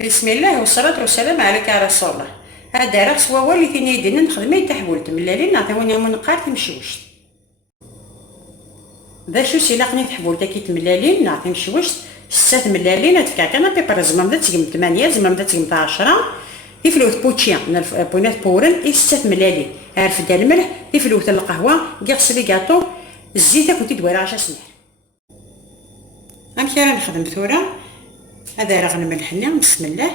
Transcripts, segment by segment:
بسم الله والصلاة والسلام عليك يا رسول الله. هذا راه سوا والي ثاني يدنا نخدم تحولت ملالين نعطيوني من قارت مشوشت باش سيلاقني تحولت كي تملالين نعطي مشوشت 6 ملالين تكاكنا بيبر زعما بدا تقم 8 زعما بدا تقم 10 يفلوث بوتشيا بونات بورن 6 ملالين عارف دار الملح يفلوث القهوه كيغسلي كاطو الزيت كنت دويره 10 سنين امشي راه نخدم ثوره. هذا راه غنملحنا بسم الله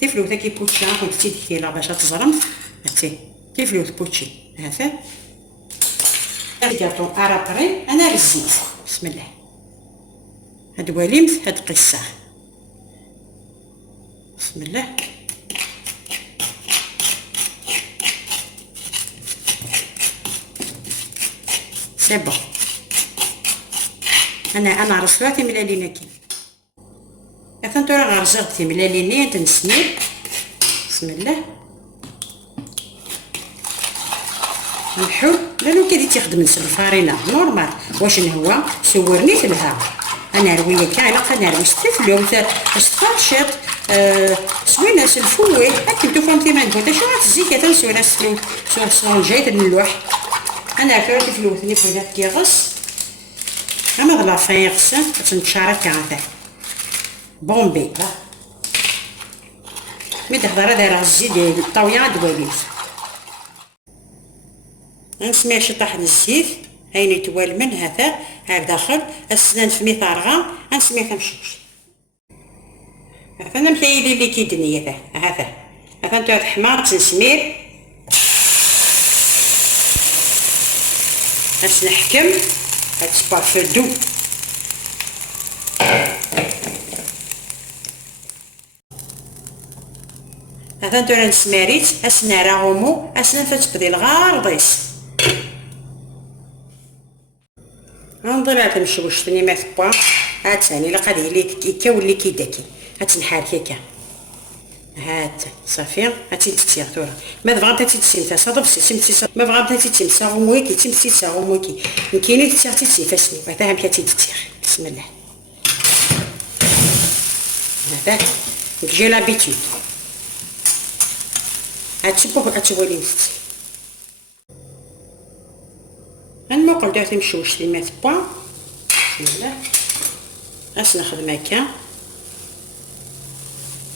تفلوث كي بوتشي كنت تيدي لا باش تزرم هاتي تفلوث بوتشي هذا كاطو ارابري انا الزيت بسم الله هاد وليمت هاد قصه بسم الله سي بون انا رسلاتي ملالينا كي اثنتو راه غرزغتي ملاليني تنسني بسم الله نحو لانو كي تيخدم الفارينه نورمال واش هو سورني في الهواء انا رويه كاع انا رويت في اليوم استفرشت سوينا الفوي هاكي انتو فهمتي ما نقول شو الزيت تنسوي سون جايت اللوح انا كرهت فلوثني في هذا كيغص اما غلا فايغس تنشارك هذا بومبي مي تحضر دايره الزيت ديال الطاويه دواليت نسمع شطح الزيت هايني توال من هذا هاك داخل السنان في ميثارغا نسمع كمشوش هذا مكايلي لي كيدني هذا انت حمار تنسمير باش نحكم هاد سبارفدو هذا انت راه نسماريت اسنا راهمو اسنا فتبدي الغارضيس نضل هاد المشوش تاني ما تبا هاد ثاني لا قادي لي كيولي كي داكي هتنحرك هكا هات صافي هاتي تيغ تورا ما بغات تيتسيم تا صادف سيتيم ما بغات تيتسيم صاغموي كي تيم صاغموي كي كاينين تيغ تيتسي فاسني هذا هم كتيتيغ بسم الله هذا جي لابيتود هاتشي بوك هاتولي نستي الموقل دارتي مشوش لي ما تبا بسم الله اش نخدم هكا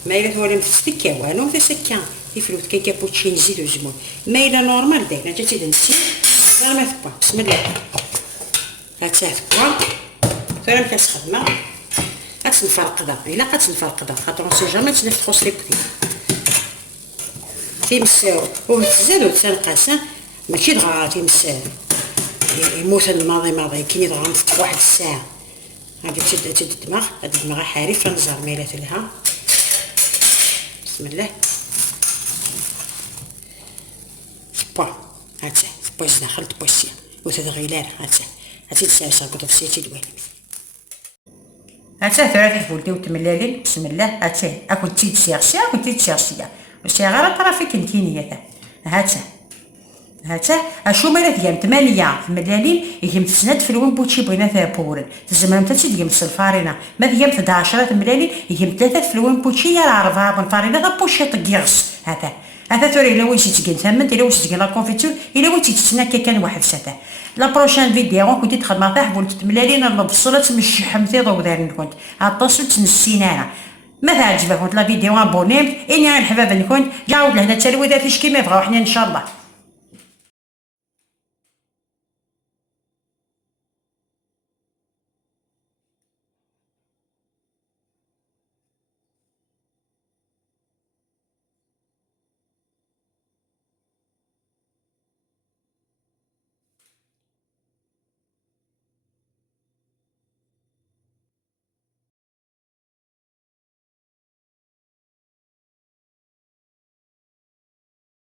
ما الا تولي متسكا والو تسكا يفلوت كي كابوتشينو زيت وزمون ما الا نورمال داير انت تدنسي غير ما تبا بسم الله هاتها تبا فين كاس خدمه هات نفرق دا الا قات نفرق دا خاطر سي جامي تنفخوس لي بكري تيمساو وتزادو تنقاسه ماشي دغا تيمساو يموت الماضي كي يدغا في واحد الساعه هادي تشد الدماغ هاد الدماغ حارف نزار ميلات لها بسم الله با هاتها بوز داخل تبوسيا وتدغيلار هاتي تساوسا كنت فسيتي دوالي هاتها ثلاثة فولتي وتملالين بسم الله هاتها اكل تيد سيغسيا اكل تيد سيغسيا وسي غير طرافي كنتيني هاتا اشو مالات يام 8 ملالين يهم تسنات في الوين بوتشي بغينا ثا بورن تزمرم تاتي ديال الفارينه ما ديال 11 ملالين يهم 3 في الوين بوتشي يا 4 بن فارينه ذا بوشي طيغس هذا توري الا وين تيجي ثمن الا وين تيجي لا كونفيتور الا وين تيتسنا كان واحد ساعه لا بروشين فيديو كنت تخدم طاح ولت ملالين الله بصلت مش حمتي ضو دارين كنت اتصلت نسينا انا ما تعجبكم لا فيديو ابوني اني الحباب نكون جاود لهنا التلويثات كيما بغاو حنا ان شاء الله.